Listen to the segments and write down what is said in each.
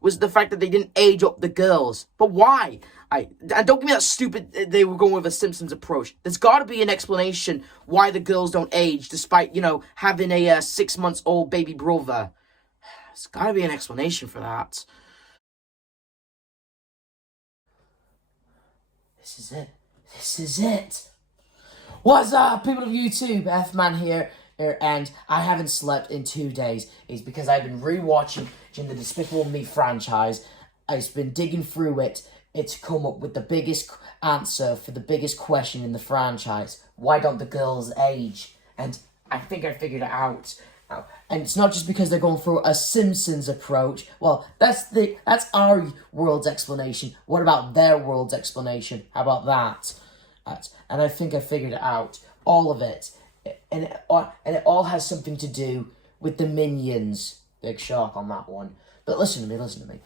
was the fact that they didn't age up the girls. But why? And don't give me that stupid, they were going with a Simpsons approach. There's got to be an explanation why the girls don't age, despite, having a 6-month-old baby brother. There's got to be an explanation for that. This is it. This is it. What's up, people of YouTube? F-Man here, and I haven't slept in 2 days. It's because I've been rewatching the Despicable Me franchise. I've been digging through it to come up with the biggest answer for the biggest question in the franchise. Why don't the girls age? And I think I figured it out. And it's not just because they're going through a Simpsons approach. Well, that's our world's explanation. What about their world's explanation? How about that? And I think I figured it out. All of it. And it all has something to do with the Minions. Big shock on that one. But listen to me.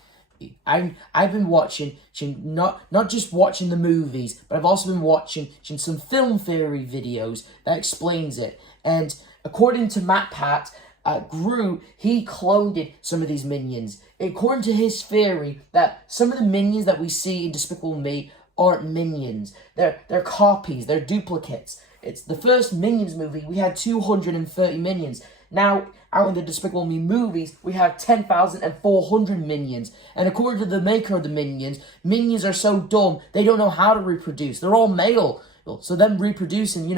I've been watching, not just watching the movies, but I've also been watching some film theory videos that explains it. And according to MatPat, Gru, he cloned some of these Minions. According to his theory, that some of the Minions that we see in Despicable Me aren't Minions. They're copies, they're duplicates. It's the first Minions movie, we had 230 Minions. Now, out in the Despicable Me movies, we have 10,400 Minions. And according to the maker of the Minions, Minions are so dumb, they don't know how to reproduce. They're all male. So them reproducing,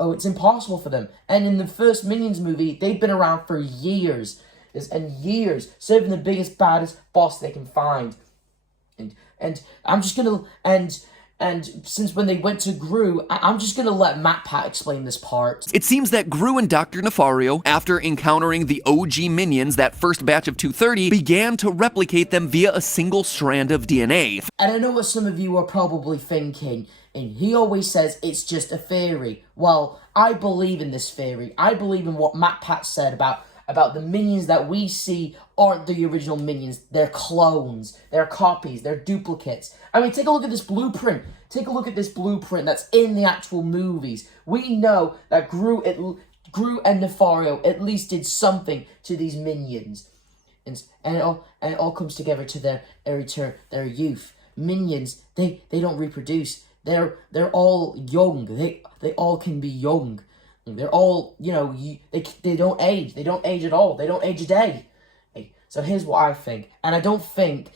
it's impossible for them. And in the first Minions movie, they've been around for years. And years, serving the biggest, baddest boss they can find. And I'm just gonna, and since when they went to Gru, I'm just going to let MatPat explain this part. It seems that Gru and Dr. Nefario, after encountering the OG Minions, that first batch of 230, began to replicate them via a single strand of DNA. And I know what some of you are probably thinking, and he always says it's just a theory. Well, I believe in this theory. I believe in what MatPat said about the Minions that we see aren't the original Minions. They're clones. They're copies. They're duplicates. I mean, take a look at this blueprint. Take a look at this blueprint that's in the actual movies. We know that Gru and Nefario at least did something to these Minions. And it all comes together to their youth. Minions, they don't reproduce. They're all young. They all can be young. They're all, they don't age. They don't age at all. They don't age a day. So here's what I think. And I don't think,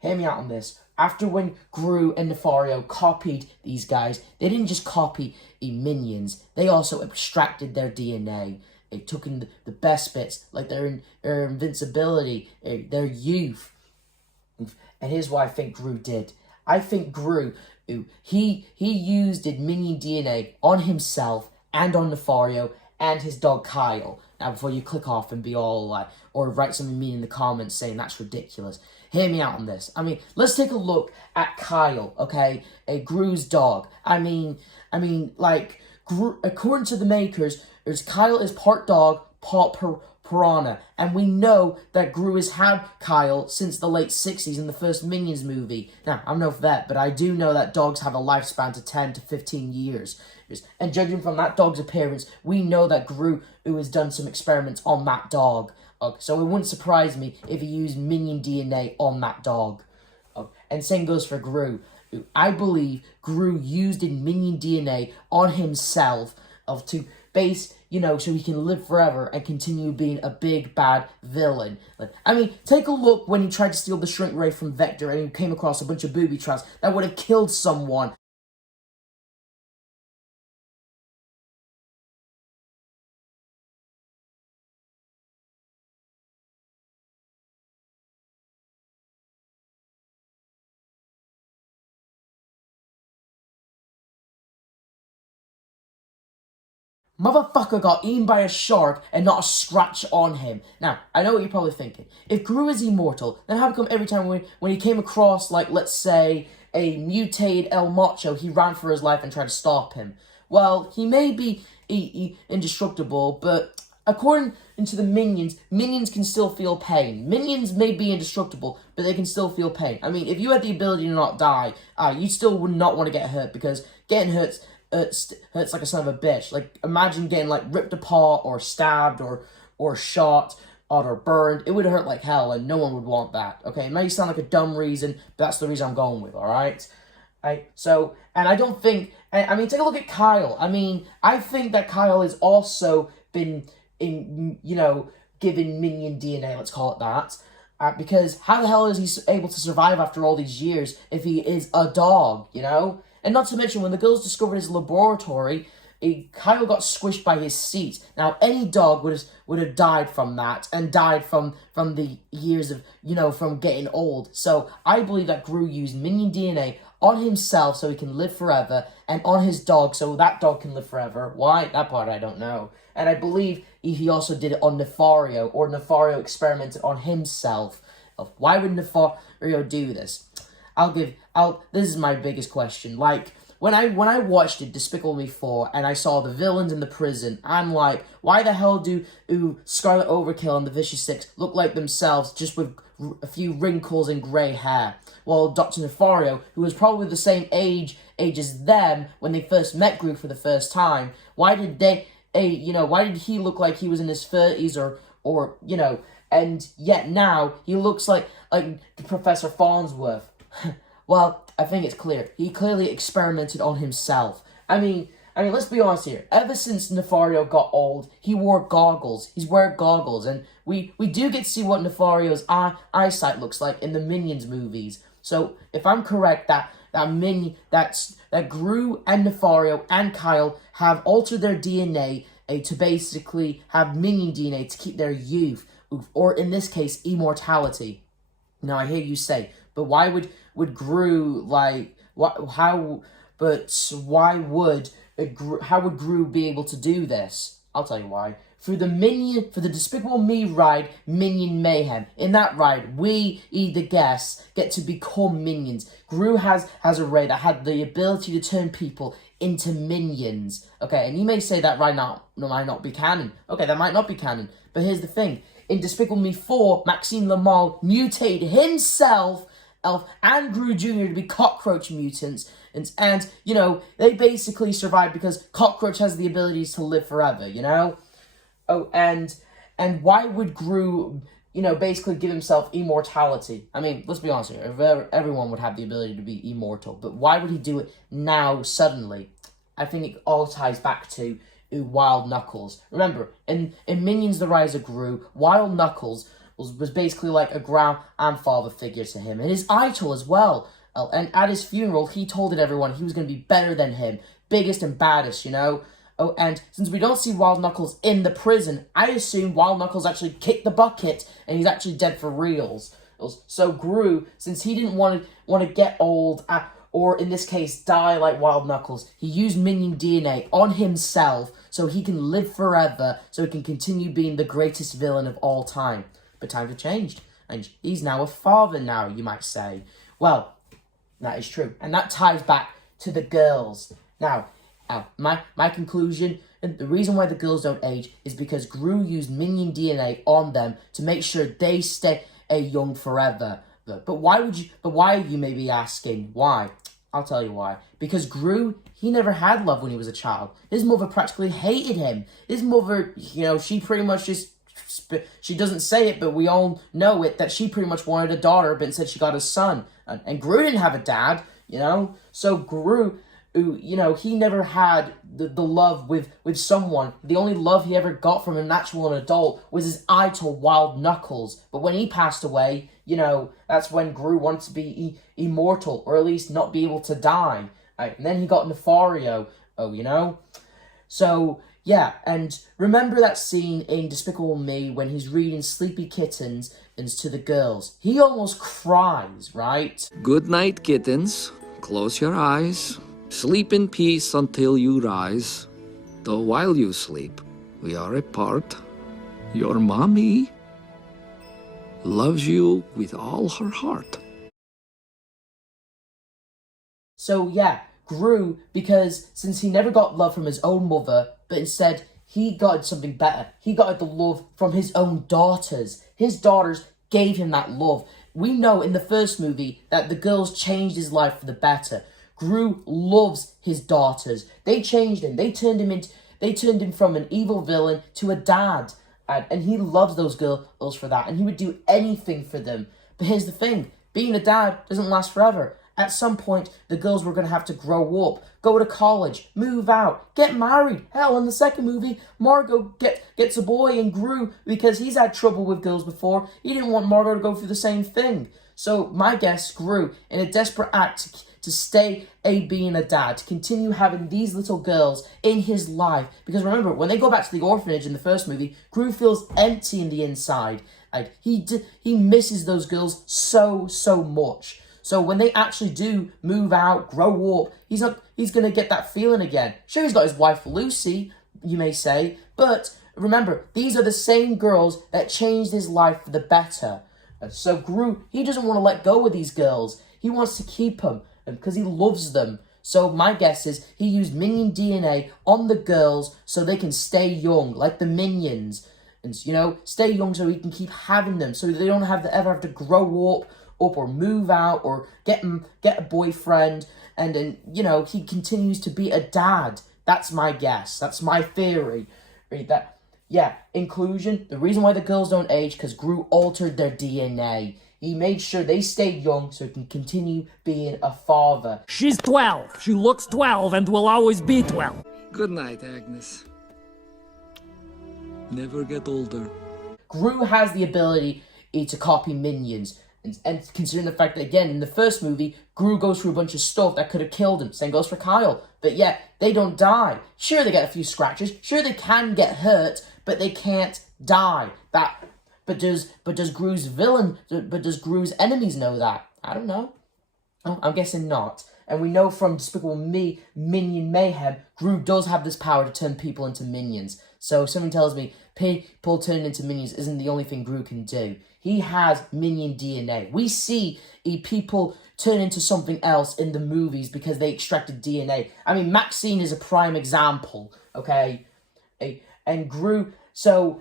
hear me out on this. After when Gru and Nefario copied these guys, they didn't just copy Minions. They also abstracted their DNA. They took in the best bits, like their invincibility, their youth. And here's what I think Gru did. I think Gru, he used Minion DNA on himself and on Nefario and his dog Kyle. Now, before you click off and be all or write something mean in the comments saying that's ridiculous, hear me out on this. I mean, let's take a look at Kyle, okay? Gru's dog. According to the makers, Kyle is part dog, part piranha. And we know that Gru has had Kyle since the late 60s in the first Minions movie. Now, I'm no vet, but I do know that dogs have a lifespan to 10 to 15 years. And judging from that dog's appearance, we know that Gru has done some experiments on that dog. So it wouldn't surprise me if he used Minion DNA on that dog. And same goes for Gru. I believe Gru used Minion DNA on himself to base, so he can live forever and continue being a big, bad villain. Take a look when he tried to steal the shrink ray from Vector and he came across a bunch of booby traps that would have killed someone. Motherfucker got eaten by a shark and not a scratch on him. Now, I know what you're probably thinking. If Gru is immortal, then how come every time when he came across, let's say, a mutated El Macho, he ran for his life and tried to stop him? Well, he may be indestructible, but according to the Minions, Minions can still feel pain. Minions may be indestructible, but they can still feel pain. I mean, if you had the ability to not die, you still would not want to get hurt, because getting hurts like a son of a bitch. Imagine getting ripped apart or stabbed or shot or burned, it would hurt like hell, and no one would want that. Okay, it may sound like a dumb reason, but that's the reason I'm going with. All right. So, and I don't think, I mean, take a look at Kyle. I mean, I think that Kyle has also been given minion DNA, let's call it that. Because how the hell is he able to survive after all these years if he is a dog, And not to mention, when the girls discovered his laboratory, Kyle got squished by his seat. Now, any dog would have died from that, and died from the years of, from getting old. So, I believe that Gru used minion DNA on himself so he can live forever, and on his dog so that dog can live forever. Why? That part I don't know. And I believe he also did it on Nefario, or Nefario experimented on himself. Why would Nefario do this? This is my biggest question. Like, when I watched it, Despicable Me 4, and I saw the villains in the prison, I'm like, why the hell do Scarlet Overkill and the Vicious Six look like themselves, just with a few wrinkles and grey hair? Well, Dr. Nefario, who was probably the same age as them when they first met Gru for the first time, why did he look like he was in his 30s or and yet now he looks like Professor Farnsworth? Well, I think it's clear. He clearly experimented on himself. I mean, let's be honest here. Ever since Nefario got old, he wore goggles. He's wearing goggles, and we do get to see what Nefario's eyesight looks like in the Minions movies. So, if I'm correct, that Gru and Nefario and Kyle have altered their DNA to basically have Minion DNA to keep their youth, or in this case, immortality. Now, I hear you say, but why would Gru how would Gru be able to do this? I'll tell you why. For the Despicable Me ride, Minion Mayhem. In that ride, we, the guests, get to become minions. Gru has a ray that had the ability to turn people into minions. Okay, and you may say that right now might not be canon. Okay, that might not be canon. But here's the thing. In Despicable Me 4, Maxime Lamar mutated himself and Gru Jr. to be cockroach mutants. And they basically survive because cockroach has the abilities to live forever, Oh, and why would Gru, basically give himself immortality? I mean, let's be honest here. Everyone would have the ability to be immortal, but why would he do it now, suddenly? I think it all ties back to Wild Knuckles. Remember, in Minions: The Rise of Gru, Wild Knuckles was basically like a grandfather figure to him, and his idol as well. And at his funeral, he told everyone he was going to be better than him, biggest and baddest, Oh, and since we don't see Wild Knuckles in the prison, I assume Wild Knuckles actually kicked the bucket and he's actually dead for reals. So Gru, since he didn't want to get old, or in this case, die like Wild Knuckles, he used Minion DNA on himself so he can live forever, so he can continue being the greatest villain of all time. But times have changed, and he's now a father now, you might say. Well, that is true, and that ties back to the girls. Now, my conclusion, and the reason why the girls don't age is because Gru used Minion DNA on them to make sure they stay young forever. But why you may be asking? Why? I'll tell you why. Because Gru, he never had love when he was a child. His mother practically hated him. His mother, she pretty much just, she doesn't say it, but we all know it, that she pretty much wanted a daughter, but instead she got a son. And Gru didn't have a dad, So Gru, he never had the love with someone. The only love he ever got from a natural adult was his idol, Wild Knuckles. But when he passed away, that's when Gru wanted to be immortal, or at least not be able to die. And then he got Nefario, So, yeah, and remember that scene in Despicable Me when he's reading Sleepy Kittens to the girls? He almost cries, right? Good night, kittens. Close your eyes. Sleep in peace until you rise. Though while you sleep, we are apart. Your mommy loves you with all her heart. So yeah, Gru, because since he never got love from his own mother, but instead he got something better. He got the love from his own daughters. His daughters gave him that love. We know in the first movie that the girls changed his life for the better. Gru loves his daughters. They changed him. They turned him from an evil villain to a dad. And he loves those girls for that, and he would do anything for them. But here's the thing, being a dad doesn't last forever. At some point, the girls were going to have to grow up, go to college, move out, get married. Hell, in the second movie, Margot gets a boy and Gru, because he's had trouble with girls before, he didn't want Margot to go through the same thing. So my guess, Gru, in a desperate act to stay being a dad, to continue having these little girls in his life. Because remember, when they go back to the orphanage in the first movie, Gru feels empty in the inside. Like, he misses those girls so much. So when they actually do move out, grow up, he's going to get that feeling again. Sure, he's got his wife Lucy, you may say, but remember, these are the same girls that changed his life for the better. So Gru, he doesn't want to let go of these girls. He wants to keep them because he loves them. So my guess is he used minion DNA on the girls so they can stay young, like the minions. And, stay young so he can keep having them, so they don't ever have to grow up or move out or get a boyfriend, and then he continues to be a dad. That's my guess. That's my theory. Inclusion. The reason why the girls don't age, because Gru altered their DNA. He made sure they stayed young so he can continue being a father. She's 12. She looks 12 and will always be 12. Good night, Agnes. Never get older. Gru has the ability to copy minions. And considering the fact that, again, in the first movie, Gru goes through a bunch of stuff that could have killed him. Same goes for Kyle. But yet, they don't die. Sure, they get a few scratches. Sure, they can get hurt, but they can't die. But does Gru's enemies know that? I don't know. I'm guessing not. And we know from Despicable Me, Minion Mayhem, Gru does have this power to turn people into minions. So something tells me people turning into minions isn't the only thing Gru can do. He has minion DNA. We see people turn into something else in the movies because they extracted DNA. I mean, Maxine is a prime example, okay? And Gru, so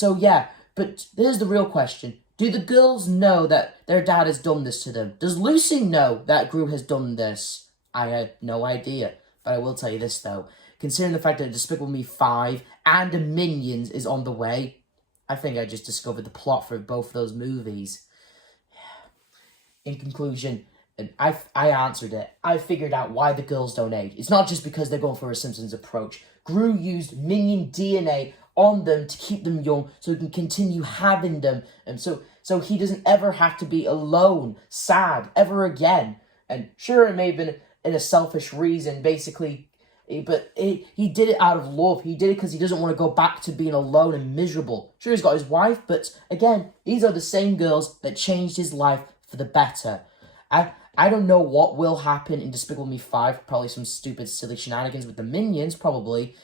yeah. But here's the real question. Do the girls know that their dad has done this to them? Does Lucy know that Gru has done this? I had no idea. But I will tell you this, though. Considering the fact that Despicable Me 5 and the Minions is on the way, I think I just discovered the plot for both those movies. In conclusion, I answered it. I figured out why the girls don't age. It's not just because they're going for a Simpsons approach. Gru used Minion DNA on them to keep them young so he can continue having them. And so he doesn't ever have to be alone, sad, ever again. And sure, it may have been in a selfish reason, basically, but he did it out of love. He did it because he doesn't want to go back to being alone and miserable. Sure, he's got his wife, but again, these are the same girls that changed his life for the better. I don't know what will happen in Despicable Me 5. Probably some stupid, silly shenanigans with the Minions, probably.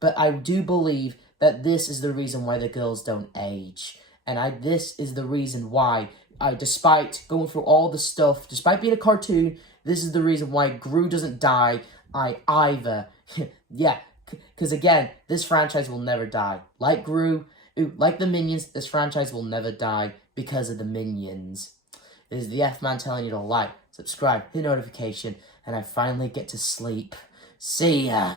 But I do believe that this is the reason why the girls don't age. And this is the reason why, despite going through all the stuff, despite being a cartoon, this is the reason why Gru doesn't die either. Yeah, because again, this franchise will never die. Like Gru, like the Minions, this franchise will never die because of the Minions. This is the F-Man telling you to like, subscribe, hit notification, and I finally get to sleep. See ya!